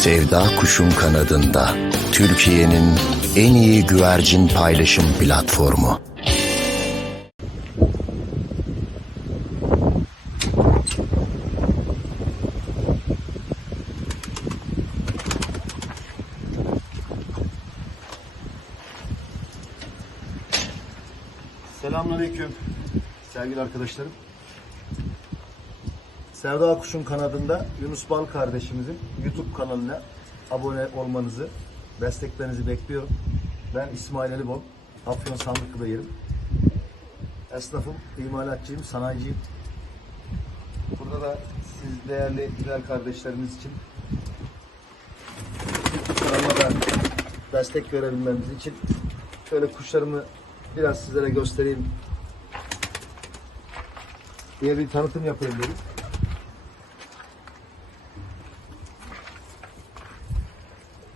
Sevda Kuş'un kanadında. Türkiye'nin en iyi güvercin paylaşım platformu. Selamünaleyküm sevgili arkadaşlarım. Sevda Kuş'un kanadında Yunus Bal kardeşimizin YouTube kanalına abone olmanızı, desteklerinizi bekliyorum. Ben İsmail Ali Bol, Afyon Sandıklı'da yerim. Esnafım, imalatçıyım, sanayiciyim. Burada da siz değerli güzel kardeşlerimiz için kanalıma da destek verebilmemiz için şöyle kuşlarımı biraz sizlere göstereyim diye bir tanıtım yapayım dedim.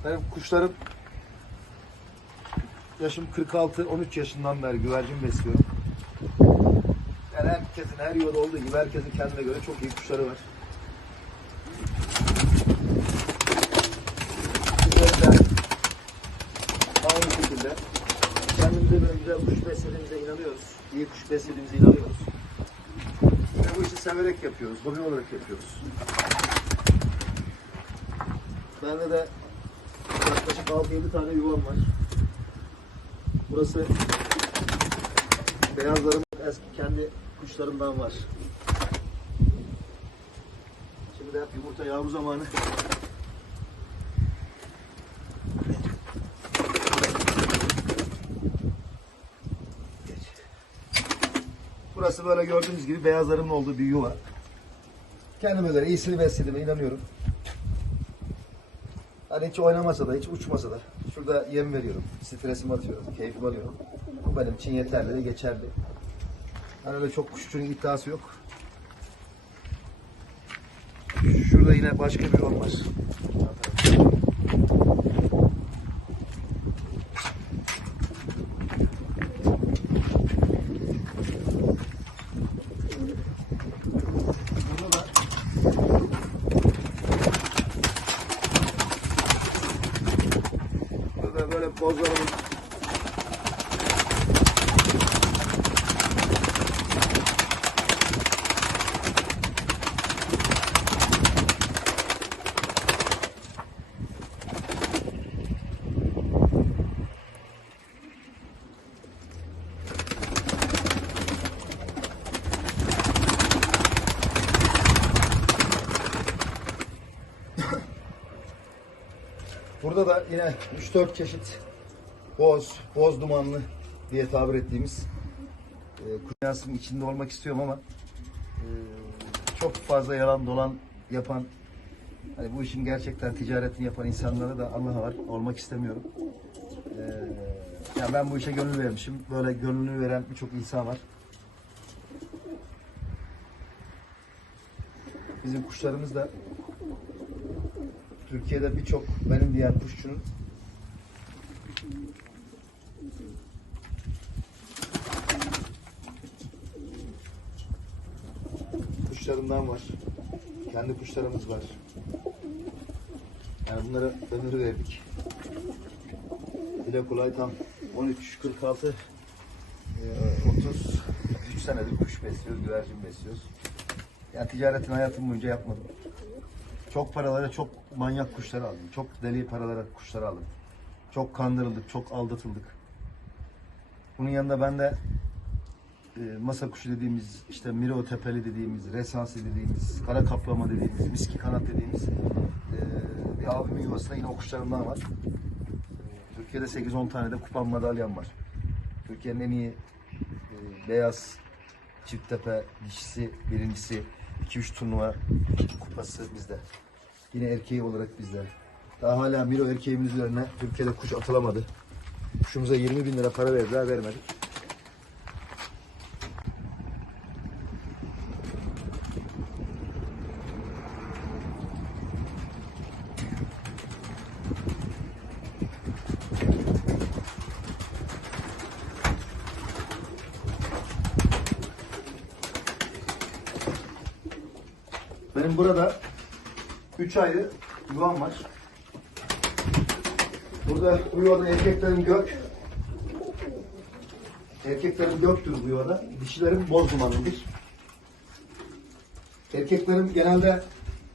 Benim kuşlarım yaşım 46, 13 yaşından beri güvercin besliyorum. Yani herkesin her yolda olduğu gibi herkesin kendine göre çok iyi kuşları var. De aynı şekilde kendimize böyle güzel kuş beslediğimize inanıyoruz. İyi kuş beslediğimize inanıyoruz. Ve bu işi severek yapıyoruz, hobi olarak yapıyoruz. Bende de yaklaşık 6-7 tane yuvam var. Burası beyazlarım eski kendi kuşlarımdan var. Şimdi de yumurta yavru zamanı. Burası böyle gördüğünüz gibi beyazlarımın olduğu bir yuva. Kendime göre iyisini beslediğime inanıyorum. Hani hiç oynamasa da, hiç uçmasa da. Şurada yem veriyorum, stresimi atıyorum, keyfimi alıyorum. Bu benim için yeterli ve geçerli. Hani öyle çok kuşçunun iddiası yok. Şurada yine başka bir yol var. Burada da Burada böyle bozlarımız Burada da yine 3-4 çeşit boz, boz dumanlı diye tabir ettiğimiz e, kunyasının içinde olmak istiyorum ama e, çok fazla yalan dolan yapan hani bu işin gerçekten ticaretini yapan insanlara da Allah'a var olmak istemiyorum. E, ya ben bu işe gönül vermişim. Böyle gönlünü veren birçok insan var. Bizim kuşlarımız da Türkiye'de birçok benim diğer kuşçunun kuşlarından var. Kendi kuşlarımız var. Yani bunlara ömür verdik. Dile kolay tam 13, 46, e, 33 senedir kuş besliyoruz, güvercin besliyoruz. Yani ticaretini hayatım boyunca yapmadım. Çok paralara çok manyak kuşlar aldım. Çok deli paralara kuşlar aldım. Çok kandırıldık, çok aldatıldık. Bunun yanında ben de e, masa kuşu dediğimiz, işte miro tepeli dediğimiz, resansi dediğimiz, kara kaplama dediğimiz, miski kanat dediğimiz e, bir abimin yuvasında yine o kuşlarımdan var. Türkiye'de 8-10 tane de kupan madalyam var. Türkiye'nin en iyi e, beyaz çift tepe dişisi, birincisi, 2-3 turnuva kupası bizde. Yine erkeği olarak bizde. Daha hala Miro erkeğimiz üzerine Türkiye'de kuş atılamadı. Kuşumuza 20 bin lira para verdiler, vermedik. Benim burada 3 ayrı yuvam var. Burada bu yuvada erkeklerin gök. Erkeklerin göktür bu yuvada. Dişilerin boz dumanıdır. Erkeklerin genelde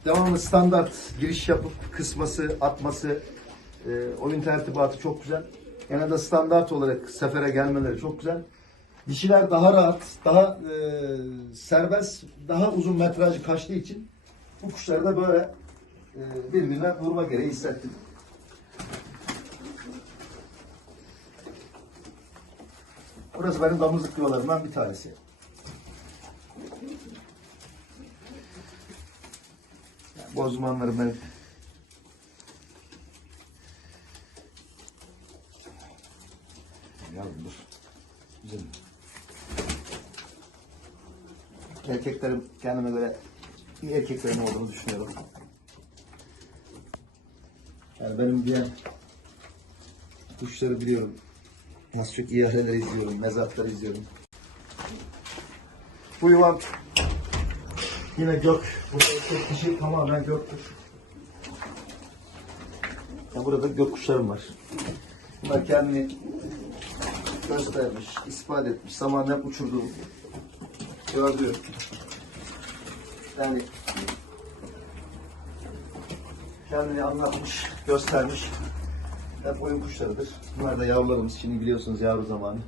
devamlı standart giriş yapıp kısması, atması, e, oyun tertibatı çok güzel. Genelde standart olarak sefere gelmeleri çok güzel. Dişiler daha rahat, daha e, serbest, daha uzun metrajı kaçtığı için bu kuşları da böyle birbirine vurma gereği hissettim. Burası benim damızlık yuvalarımdan bir tanesi. Yani Bozdumanlarım benim. Erkeklerim kendime göre bir erkeklerin olduğunu düşünüyorum. Yani benim diğer kuşları biliyorum. Az çok ihaleler izliyorum, mezatları izliyorum. Bu yuvam yine gök. Burada erkek dişi tamamen göktür. Ya burada gök kuşlarım var. Bunlar kendini göstermiş, ispat etmiş. Zamanla uçurduğum, gördüğüm. Yani kendini anlatmış, göstermiş. Hep oyun kuşlarıdır. Bunlar da yavrularımız. Şimdi biliyorsunuz yavru zamanı.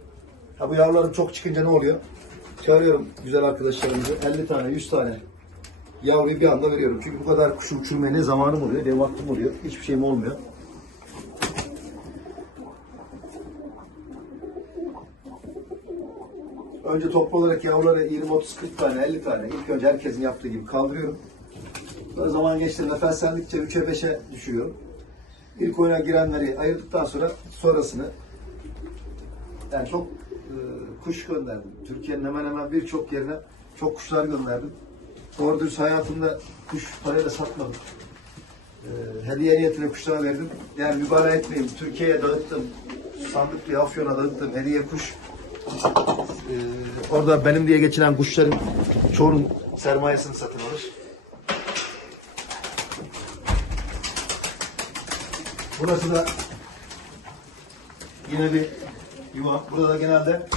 Ha bu yavrularım çok çıkınca ne oluyor? Çağırıyorum güzel arkadaşlarımızı. 50 tane, 100 tane yavruyu bir anda veriyorum. Çünkü bu kadar kuşu uçurmaya ne zamanım oluyor, ne vaktim oluyor. Hiçbir şeyim olmuyor. Önce toplu olarak yavruları 20, 30, 40 tane, 50 tane. İlk önce herkesin yaptığı gibi kaldırıyorum. Sonra zaman geçti, nefeslendikçe 3'e 5'e düşüyorum. İlk oyuna girenleri ayırdıktan sonra sonrasını yani çok e, kuş gönderdim. Türkiye'nin hemen hemen birçok yerine çok kuşlar gönderdim. Doğru dürüst hayatımda kuş parayla satmadım. E, hediye niyetine kuşlar verdim. Yani mübalağa etmeyin. Türkiye'ye dağıttım. Sandıklı Afyon'a dağıttım. Hediye kuş. E, orada benim diye geçinen kuşların çoğunun sermayesini satın alır. Burası da yine bir yuva. Burada da genelde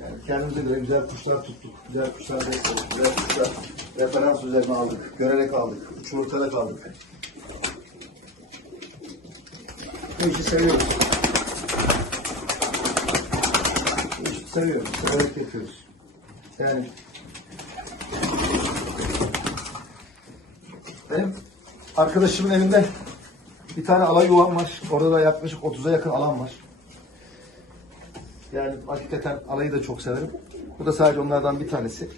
Yani kendimize göre güzel kuşlar tuttuk. Güzel kuşlar besledik. Güzel kuşlar referans üzerine aldık. Görerek aldık. Uçurtarak aldık. Bu işi seviyoruz. Bu işi seviyoruz. Severek yapıyoruz. Yani benim arkadaşımın evinde bir tane alay yuvam var. Orada da yaklaşık 30'a yakın alan var. Yani hakikaten alayı da çok severim. Bu da sadece onlardan bir tanesi.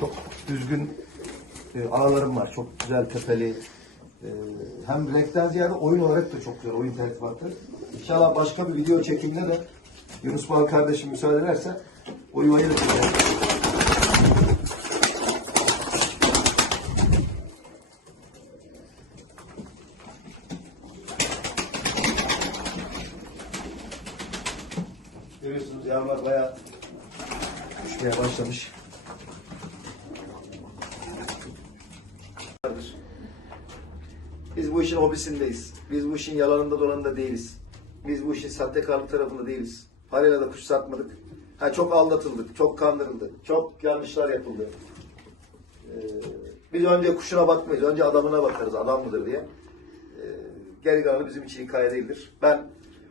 Çok düzgün e, alalarım var. Çok güzel tepeli. E, hem renkten ziyade oyun olarak da çok güzel. Oyun tertibatları. İnşallah başka bir video çekiminde de Yunus Bal kardeşim müsaade ederse o yuvayı da başlamış. Biz bu işin hobisindeyiz. Biz bu işin yalanında dolanında değiliz. Biz bu işin sahtekarlık tarafında değiliz. Parayla da kuş satmadık. Ha, çok aldatıldık, çok kandırıldık, çok yanlışlar yapıldı. Ee, biz önce kuşuna bakmayız, önce adamına bakarız, adam mıdır diye. Ee, geri kalanı bizim için hikaye değildir. Ben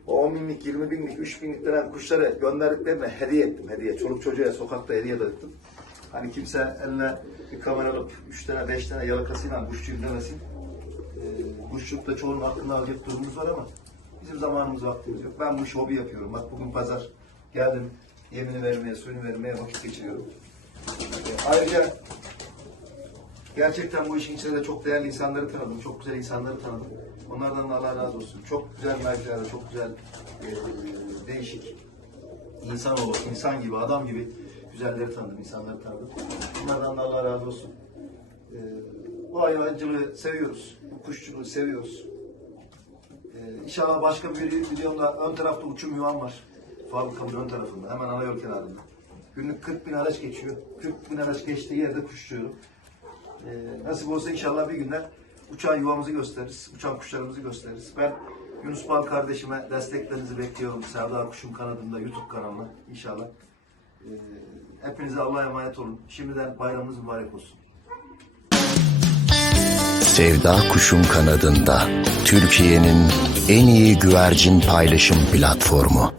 o 10 binlik, 20 binlik, 3 binlik denen kuşları gönderdiklerine hediye ettim. Hediye. Çoluk çocuğa sokakta hediye dağıttım. Hani kimse eline bir kamera alıp 3 tane 5 tane yalakasıyla kuşçuyum demesin. Ee, kuşçulukta çoğunun hakkını alacak durumumuz var ama bizim zamanımız vaktimiz yok. Ben bu işi hobi yapıyorum. Bak bugün pazar. Geldim yemini vermeye, suyunu vermeye vakit geçiriyorum. Ee, ayrıca Gerçekten bu işin içinde de çok değerli insanları tanıdım. Çok güzel insanları tanıdım. Onlardan da Allah razı olsun. Çok güzel merkezlerde, çok güzel, e, değişik insan olur, insan gibi, adam gibi güzelleri tanıdım, insanları tanıdım. Bunlardan da Allah razı olsun. Ee, bu hayvancılığı seviyoruz. Bu kuşçuluğu seviyoruz. Ee, inşallah başka bir videomda ön tarafta uçum yuvam var. Fabrikanın ön tarafında. Hemen ana yol kenarında. Günlük 40 bin araç geçiyor. 40 bin araç geçtiği yerde kuşçuyorum. Ee, nasip olsa inşallah bir günler uçan yuvamızı gösteririz. Uçan kuşlarımızı gösteririz. Ben Yunus Bal kardeşime desteklerinizi bekliyorum. Serdar Kuş'un kanadında YouTube kanalına inşallah. Ee, hepinize Allah'a emanet olun. Şimdiden bayramınız mübarek olsun. Sevda Kuş'un kanadında Türkiye'nin en iyi güvercin paylaşım platformu.